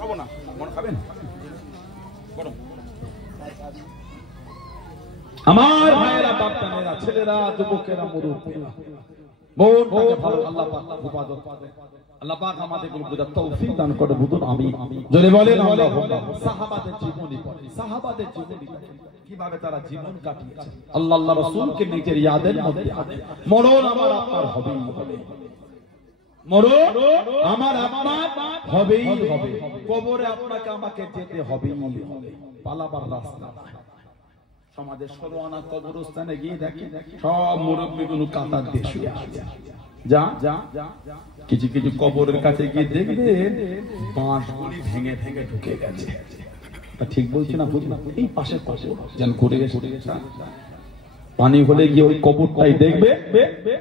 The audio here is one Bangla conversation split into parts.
খাবো না, মন খাবেন আমার ভাইয়েরা, বাপদানেরা, ছেলেরা, যুবকেরা, মুরব্বীরা, মনটাকে ভালো আল্লাহ পাক ইবাদত আল্লাহ পাক আমাদেরকে বুঝার তৌফিক দান করে। বুঝুন আমি জোরে বলেন আল্লাহুম্মা। সাহাবাদের জীবনী পড়ে, সাহাবাদের জীবনী কিভাবে তারা জীবন কাটিয়েছে আল্লাহ রাসূলকে নিজের ইয়াদের মধ্যে। মরণ আমার আপনার হবেই হবে, মরণ আমার আপনার হবেই হবে, কবরে আপনাকে আমাকে যেতে হবেই হবে, পালাবার রাস্তা নাই। সমাজের 16 আনা কবরস্থানে গিয়ে দেখে সব মুরব্বিগুলো কাতার দিয়ে শুয়ে আছে। যা কিছু কিছু কবরের কাছে গিয়ে দেখবে বাঁশগুলি ভেঙে ভেঙে ঢুকে গেছে। ঠিক বলছি না? এই পাশে পাশে যেন ঘুরে গেছে, পানি হলে গিয়ে ওই কবরটাই দেখবে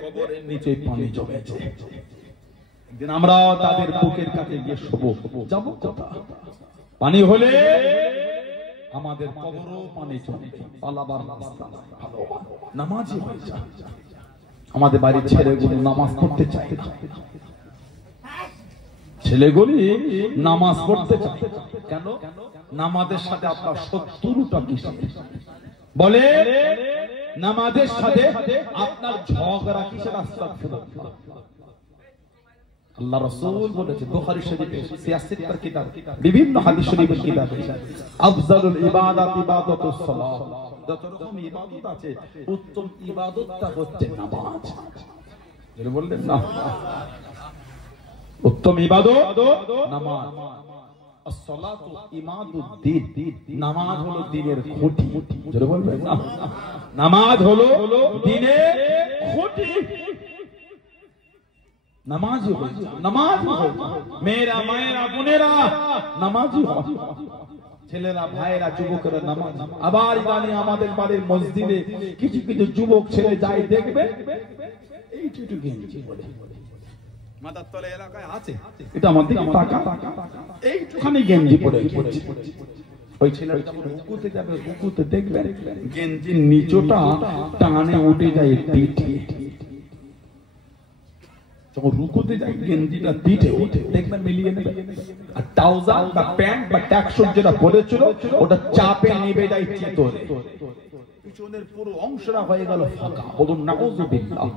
কবরের নিচে পানি জমেছে। একদিন আমরা তাদের বুকের কাছে গিয়ে শোবো, যাবো কোথায়? পানি হলে আমাদের কবরও পানি জমে, পালাবার রাস্তা ভালো নামাজি হয়ে যায়। আমাদের বাড়ির ছেলেগুলো নামাজ পড়তে চায় না, ছেলেগুলি নামাজ পড়তে চায় কেন? নামাজের সাথে আপনার শত্রুতা কিসের? বলে নামাজের সাথে আপনার ঝগড়া কিসের? আস্তাগফিরুল্লাহ। আল্লাহ রাসূল বলেছে বুখারী শরীফে, সিয়াসতের কিতাব, বিভিন্ন হাদিস শরীফের কিতাবে, আফজালুল ইবাদাত ইবাদাতুস সালাত। যত রকম ইবাদত আছে উত্তম ইবাদতটা হচ্ছে নামাজ। যেটা বললেন না, উত্তম ইবাদত নামাজ। as-salatu imaduddin, নামাজ হলো দ্বীনের খুঁটি। যেটা বলবেন না, নামাজ হলো দ্বীনের খুঁটি। নামাজি হয়ে যাও, নামাজি হয়ে যাও, মেয়েরা, মায়েরা, বোনেরা নামাজি হও, ছেলেরা, ভাইয়েরা, যুবকেরা নামাজ। আবার ইদানি আমাদের বাড়ির মসজিদে কিছু কিছু যুবক ছেলে যায় দেখবে এইটুকু গেঞ্জি পরে, মাথার তলে এলাকায় আছে, এটা আমাদের টাকা এইটুখানি গেঞ্জি পরে ওই ছেলেটা যখন রুকুতে যাবে, রুকুতে দেখবে গেঞ্জির নিচটা টানে উঠে যায় পিঠে। যখন রুকুতে যায় গেঞ্জিটা পিঠে ওঠে, দেখবেন মিলিয়ে নেবে। আর ট্রাউজার বা প্যান্ট বা ট্যাক্সুট যেটা পরেছিল ওটা চাপে নেবে যায় চিতরে, পিছনের পুরো অংশটা হয়ে গেল ফাঁকা। বলুন নাউযুবিল্লাহ।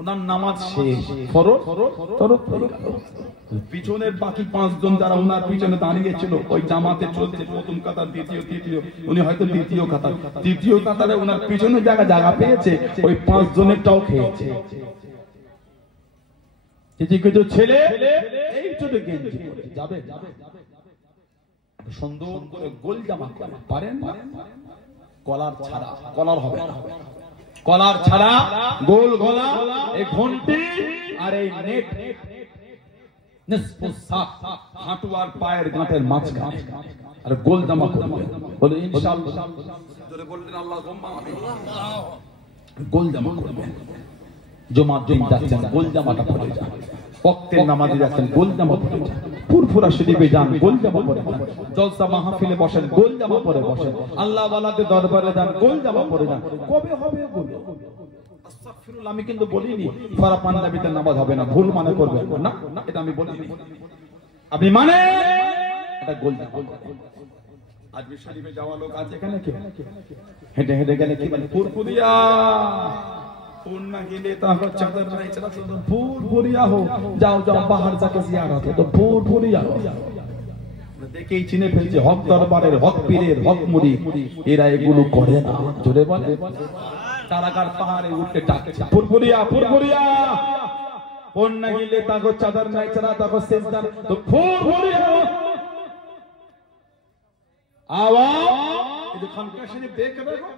ওনার নামাজ শেষ, ফরজ হয়ে গেল। পিছনের বাকি 5 জন যারা ওনার পিছনে দাঁড়িয়ে ছিল, ওই জামাতে চলছে প্রথম কাতার, দ্বিতীয়, উনি হয়তো দ্বিতীয় কাতার, তৃতীয় কাতারে ওনার পিছনে জায়গা পেয়েছে, ওই 5 জনেরটাও খেয়েছে। কিছু ছেলে এইটুকু গেঞ্জি পরে যাবে, সুন্দর করে গোল জামা করে, পারেন না? কলার ছাড়া, কলার হবে না, কলার ছাড়া গোল গলা, এই ঘন্টি আর এই নেট, হাঁটু আর পায়ের গাঁটের মাঝখানে, আর গোল জামা করবে। বলে ইনশাআল্লাহ, জোরে বললেন আল্লাহুম্মা আমিন। গোল জামা করবে, জুমার দিন যাচ্ছেন গোল জামাটা পরে যান, ওয়াক্তের নামাজে যাচ্ছেন গোল জামা পরে যান, ফুরফুরা শরীফে যান গোল জামা পরে যান, জলসা মাহফিলে বসেন গোল জামা পরে বসেন, আল্লাহ ওয়ালাদের দরবারে যান গোল জামা পরে যান। কবে হবে এগুলো? আস্তাগফিরুল্লাহ। আমি কিন্তু বলিনি ফারা পাঞ্জাবিতে নামাজ হবে না, ভুল মানে করবেন না, এটা আমি বলিনি। আপনি মানে এটা গোল জামা। আজমির শরীফে যাওয়া লোক আছে এখানে, কি হেঁটে হেঁটে গেলে কি বলে ফুরফুরিয়া, पूर्णा के लिए तो चादर नहीं चला तो भूल भूलिया हो, जाओ बाहर जाके जियारत हो तो भूल भूलिया हो। দেখেই চিনে ফেলছে হক দরবারের, হক পীরের, হক মুরিদ, এরা এগুলো করে না। জোরে বলে কারাগার পাহাড়ে উঠে ডাকছে ফুরফুরিয়া, ফুরফুরিয়া, पूर्णा के लिए ताको चादर नहीं चला ताको सिजदा तो भूल भूलिया हो। आवाज खानका शरीफ देख रहे हो,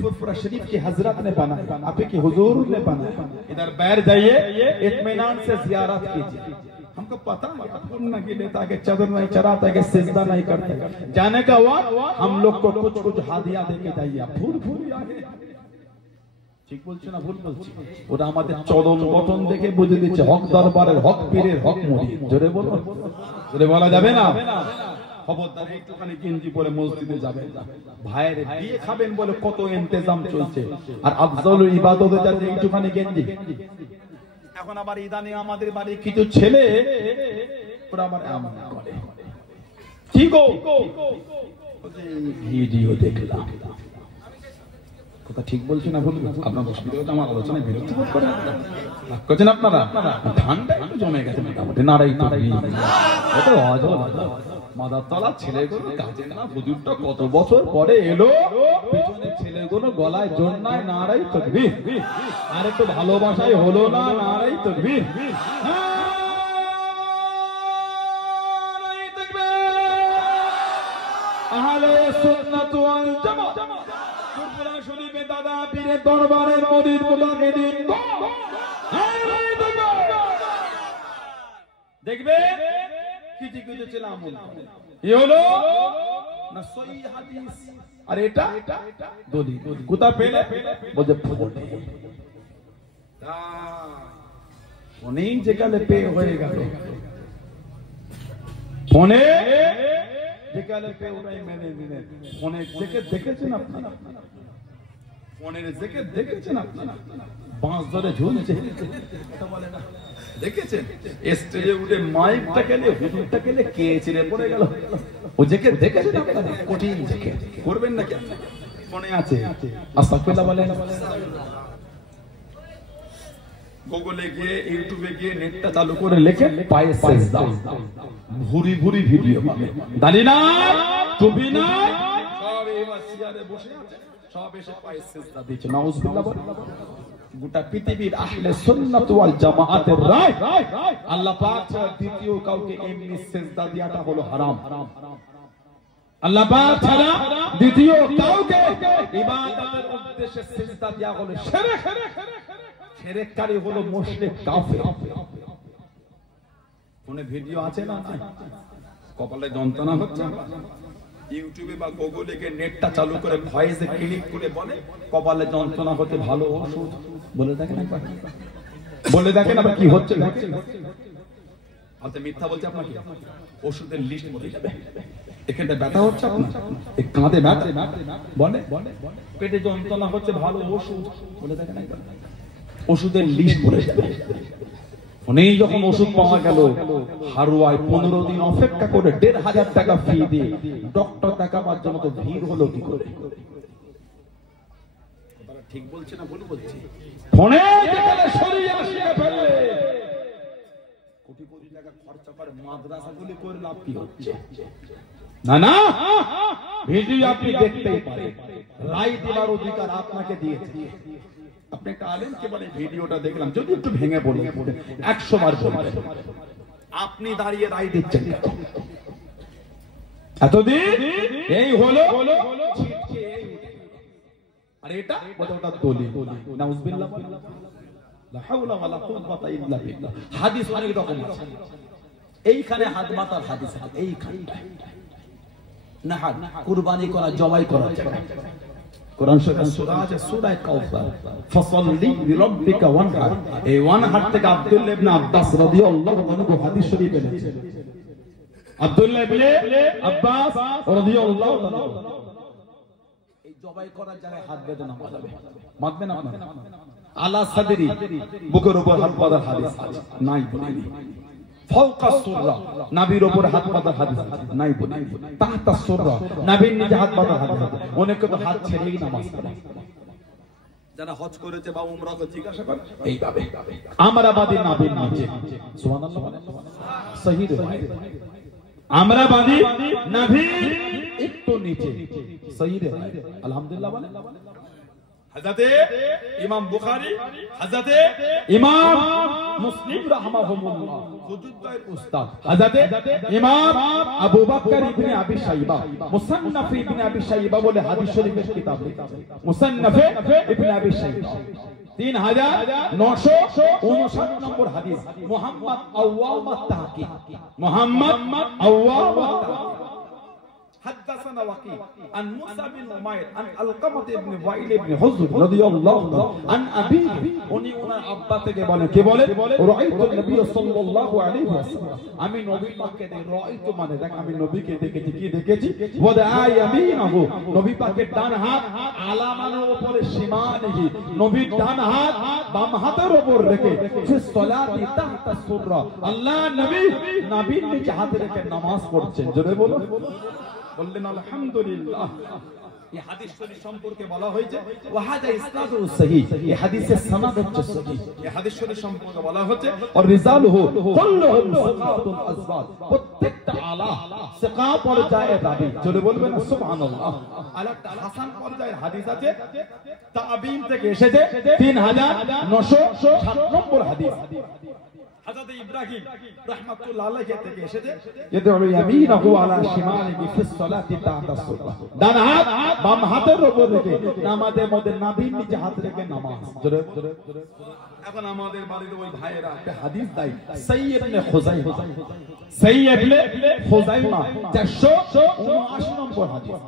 फुरफुरा शरीफ की हजरत ने बनाया, आपके हुजूर ने बनाया। इधर बैठ जाइए, इत्मीनान से जियारत कीजिए। हमको पता है पूर्णा के लिए ताकि चादर नहीं चढ़ाता, कि सिजदा नहीं करते, जाने का वक्त हम लोग को कुछ कुछ हादिया देके जाइए। भूल भूल आगे ঠিক বলছে না ভুল বলছে? ওটা আমাদের চরণ গঠন দেখে বুঝে দিচ্ছে হক দরবারের, হক পীরের, হক মুরিদ। জোরে বলো, জোরে বলা যাবে না? খবরদার একটুখানি গেঞ্জি পরে মসজিদে যাবেন না। ভাইয়ের বিয়ে খাবেন বলে কত ইন্তজাম চলছে, আর আফজালুল ইবাদতে যাচ্ছে একটুখানি গেঞ্জি। এখন আবার ইদানিং আমাদের বাড়ি কিছু ছেলে ওরা আবার এমন করে, কি গো ভিডিও দেখলাম, কথা ঠিক বলছি না ভুল? আপনার আমার আলোচনায় বিরক্তি বোধ করেন করছেন আপনারা? ঠান্ডা একটু জমে গেছে মোটামুটি, নাড়াই মাদার তলা ছেলেগুলো কাজে না, হুজুরটা কত বছর পরে এলো, পেছনে ছেলেগুলো গলায় জোর নাই, নাড়াই তাকবীর। আর একটু ভালোবাসায় হলো না, নাড়াই তাকবীর। আহলে সুন্নাত ওয়াল জামাত কুরআন শরীফে দাদা পীরের দরবারের মুরিদ গুলোকে দিন দেখবে কিছু কিছু ছিল আমল, এই হলো না সহিহ হাদিস, আর এটা দলিল। কোথা পেলে? বলে ফোনে, ফোনেই যেখানে পে হয়ে গেল, ফোনে যেখানে পে ওরাই মেনে নিলেন। ফোনের থেকে দেখেছেন আপনারা, ফোনের থেকে দেখেছেন আপনারা বাঁশ ধরে ঝুলছে, বলে না দেখেছেন? স্টেজে উঠে মাইকটা গেলে হুজুরটা গেলে কে ছিঁড়ে পড়ে গেল, ও যেকে দেখেছেন আপনারা? কঠিন থেকে করবেন না কেন? ফোনে আছে আস্তাগফিরুল্লাহ বলেন, গুগলে গিয়ে ইউটিউবে গিয়ে নেটটা চালু করে লেখে পায়ে সেজদা, ভুরি ভুরি ভিডিও পাবে, দাড়ি নাই টুপি নাই, সব এই চেয়ারে বসে আছে, সব এসে পায়ে সেজদা দিচ্ছে। নাউজুবিল্লাহ বলেন। গোটা পৃথিবীর আহলে সুন্নাত ওয়াল জামাতের রায় আল্লাহ পাক ছাড়া দ্বিতীয় কাউকে এমনি সেজদা দেওয়াটা হলো হারাম। আল্লাহ পাক ছাড়া দ্বিতীয় কাউকে ইবাদতের উদ্দেশ্যে সেজদা দেওয়া হলো শিরক, শিরককারী হলো মুশরিক কাফের। ফোনে ভিডিও আছে না? কপালে যন্ত্রণা হচ্ছে, ইউটিউবে বা গুগলে গিয়ে নেটটা চালু করে ভয়েসে ক্লিক করে বলে কপালে যন্ত্রণা হতে ভালো ওষুধ, বলে দেখেন একবার, বলে দেখেন আবার কি হচ্ছে। মিথ্যা বলছে আপনাকে, ওষুধের লিস্ট বলে যাবে, এখানে ব্যথা হচ্ছে আপনার, কাঁধে ব্যথা বলে, পেটে যন্ত্রণা হচ্ছে ভালো ওষুধ, বলে দেখেন একবার, ওষুধের লিস্ট বলে যাবে। অনেক যখন ওষুধ পাওয়া গেল, হারুয়ায় 15 দিন অপেক্ষা করে 1500 টাকা ফি দিয়ে ডক্টর দেখাবার জন্য তো ভিড় হলো কি করে? ঠিক বলছে না ভুল বলছি? ফোনে যেখানে শরীয়ত শিখে ফেললে কোটি কোটি টাকা খরচা করে মাদ্রাসাগুলি করে লাভ কি হচ্ছে? না না, ভিডিও আপনি দেখতেই পারেন, রায় দেওয়ার অধিকার আপনাকে দিয়েছে। আপনি একটা আলেমকে বলে ভিডিওটা দেখলাম, যদি একটু ভেঙে বলি 100 বার বলবেন, আপনি দাঁড়িয়ে রায় দিচ্ছেন এতদিন এই হলো, আর এটা ওটা দলিল। নাউজুবিল্লাহ, লা হাওলা ওয়ালা কুওয়াতা ইল্লা বিল্লাহ। হাদিস অনেক রকম আছে, এইখানে হাত মাতার হাদিস আছে, এইখানে না হাত কুরবানি করা, জবাই করা যাবে। কোরআন শরীফের সূরা আছে সূরা কাউসার, ফাসাল্লি লিরাব্বিকা ওয়ানহার। এই ওয়ানহার থেকে আব্দুল্লাহ ইবনে আব্বাস রাদিয়াল্লাহু আনহু হাদিস শরীফ এনেছেন। আব্দুল্লাহ ইবনে আব্বাস রাদিয়াল্লাহু আনহু এই জবাই করার জায়গায় হাত বেঁধে না মারবে, মারবেন আপনারা? আলা সাদরি, বুকের উপর হাত বাঁধার হাদিস আছে, নাই বলিনি। ফাওকা সুররা, নবীর উপর হাত বাঁধার হাদিস আছে, নাই বলিনি। তাহতা সুররা, নবীর নিচে হাত বাঁধার হাদিস আছে। অনেকে তো হাত ছেড়েই নামাজ পড়ে, যারা হজ করেছে বা উমরা করে জিজ্ঞাসা করে এইভাবে আমরা বাঁধি নবীর নিচে। সুবহানাল্লাহ, সহিহ রিওয়ায়াত, আমরা বাঁধি নবীর একটু নিচে, সহিহ রিওয়ায়াত। আলহামদুলিল্লাহ বলেন। হযরতে ইমাম বুখারী, হযরতে ইমাম মুসলিম রাহমাহুল্লাহ, হুজুরদের উস্তাদ হযরতে ইমাম আবু বকর ইবনে আবি শাইবা, মুসান্নাফ ইবনে আবি শাইবা বলে হাদিস শরীফের কিতাব লিখেছেন। মুসান্নাফ ইবনে আবি শাইবা 3959 নম্বর হাদিস। মুহাম্মদ আওয়াম আত-তাহকিক, মুহাম্মদ আওয়াম আত-তাহকিক حدثنا وكيع عن موسى بن عمير عن علقمة بن وائل بن حجر رضي الله عنه عن أبيه উনি ওনার আব্বা থেকে বলেন কে বলেন রাআইতু নবী সাল্লাল্লাহু আলাইহি ওয়াসাল্লাম আমি নবী পাককে দেখি রাআইতু মানে দেখ আমি নবীকে দেখেছি কি দেখেছি ওয়াদা ইয়ামিনাহু নবী পাকের ডান হাত আলামানের উপরে সীমানিহি নবীর ডান হাত বাম হাতের উপর রেখে ফি সালাতি তাহতা সুররা আল্লাহ নবীর নিচে হাত রেখে নামাজ পড়ছেন জোরে বলুন বললেন আলহামদুলিল্লাহ এই হাদিস শরীফ সম্পর্কে বলা হয়েছে ওয়াহাদা ইসনাদুহু সহিহ এই হাদিসের সনদ হচ্ছে সহিহ এই হাদিস শরীফ সম্পর্কে বলা হচ্ছে আর রিজালুহু কুল্লুহুম সিকাতুল আজবাদ প্রত্যেকটা আলা সিকা পর্যায়ে রাবী জোরে বলবেন সুবহানাল্লাহ আলাদা হাসান পর্যায়ের হাদিস আছে তাবিঈন থেকে এসেছে 3907 নম্বর হাদিস হযরত ইব্রাহিম রাহমাতুল্লাহ আলাইহি থেকে এসেছে ইয়াদউ ইয়ামিনাহু আলা শিমালিহি ফিস সালাতি তা'দা সুবহ ডান হাত বাম হাতের উপর রেখে নামাজের মধ্যে নাভির নিচে হাত রেখে নামাজ জোরে এখন আমাদের বাড়িতে ওই ভাইয়েরা একটা হাদিস দেয় সাইয়্যিদ ইবনে খুযাইমা 479 নম্বর হাদিস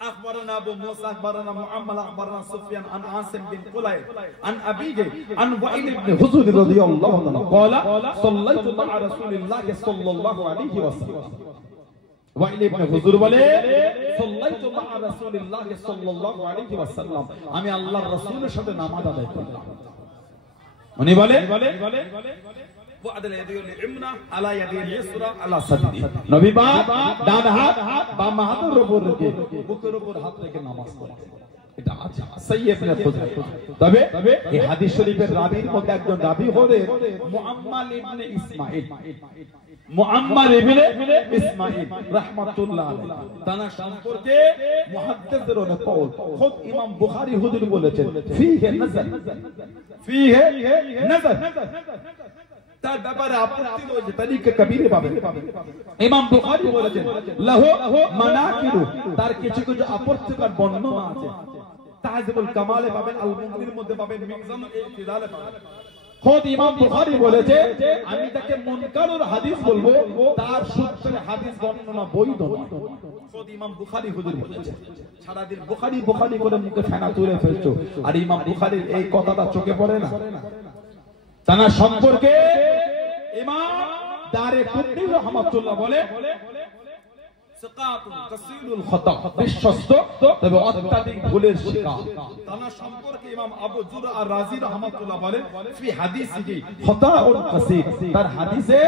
أخبرنا أبو موسى أخبرنا معمر أخبرنا سفيان عن عاصم بن قليل عن أبيه عن وائل بن حجر رضي الله عنه قال صليت مع رسول الله صلى الله عليه وسلم وائل بن حجر বলে صليت مع رسول الله صلى الله عليه وسلم আমি আল্লাহর রাসূলের সাথে নামাজ আদায় করলাম উনি বলে নবী পাক ডান হাত বাম হাতের উপর রেখে বুকের উপর হাত রেখে নামাজ পড়েন এটা আছে সাইয়্যিদ ইবনে খুযাইমা তবে এই হাদিস শরীফের রাবীর মধ্যে একজন রাবী হলেন মুআম্মাল ইবনে ইসমাঈল মুআম্মার ইবনে ইসমাঈল রাহমাতুল্লাহ আলাইহি তার সম্পর্কে মুহাদ্দিসেরও কওল খুদ ইমাম বুখারী হুজুর বলেছেন ফিহি নাযার তার ব্যাপারে আপত্তি রয়েছে তারিকে কবীরে পাবেন ইমাম বুখারী বলেছেন লাহু মানাকিরু তার কিছু কিছু আপত্তিকর বর্ণনা আছে তাহজিবুল কামালে পাবেন আল মুগনির মধ্যে পাবেন মিজানুল ইতিদালে পাবেন খুদ ইমাম বুখারী বলেছে আমি তাকে মুনকারুল হাদিস বলবো তার সূত্রে হাদিস বর্ণনা বৈধ নয় খুদ ইমাম বুখারী হুজুর বলেছে সারা দিন বুখারী করে মুখে ফেনা তুলে ফেলছো আর ইমাম বুখারীর এই কথাটা চোখে পড়ে না তার সম্পর্কে ইমাম দারে কুতনি রাহমাতুল্লাহ বলে সিকাতুন কাসীরুল খাতা বিশ্বস্ত তবে অত্যাধিক ভুলের শিকার তার সম্পর্কে ইমাম আবু জুরা আর রাজি রাহমাতুল্লাহ বলে ফি হাদিসিহি খাতাউন কাসীর তার হাদিসে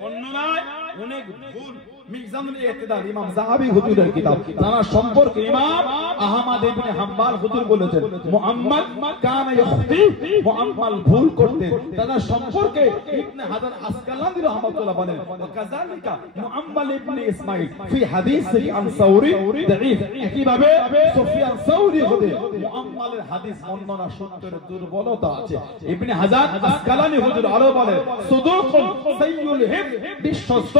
বর্ণনায় অনেক ভুল মিজানুল ইতিদাল ইমাম যাহাবী হুজুরের কিতাব তার সম্পর্কে ইমাম আহমদ ইবনে হাম্বল হুজুর বলেছেন মুআম্মাল কানা ইখতি মুআম্মাল ভুল করতেন তার সম্পর্কে ইবনে হাজার আসকালানি রাহমাতুল্লাহ বলেন কাযালিকা মুআম্মাল ইবনে ইসমাঈল ফি হাদিসি আন সাউরি দাঈফ কিভাবে সুফিয়ান সাউরি হতে মুআম্মালের হাদিস বর্ণনা সূত্রের দুর্বলতা আছে ইবনে হাজার আসকালানি হুজুর আরো বলে সুদুকুল সাইয়ুল হিফ বিশ্বস্ত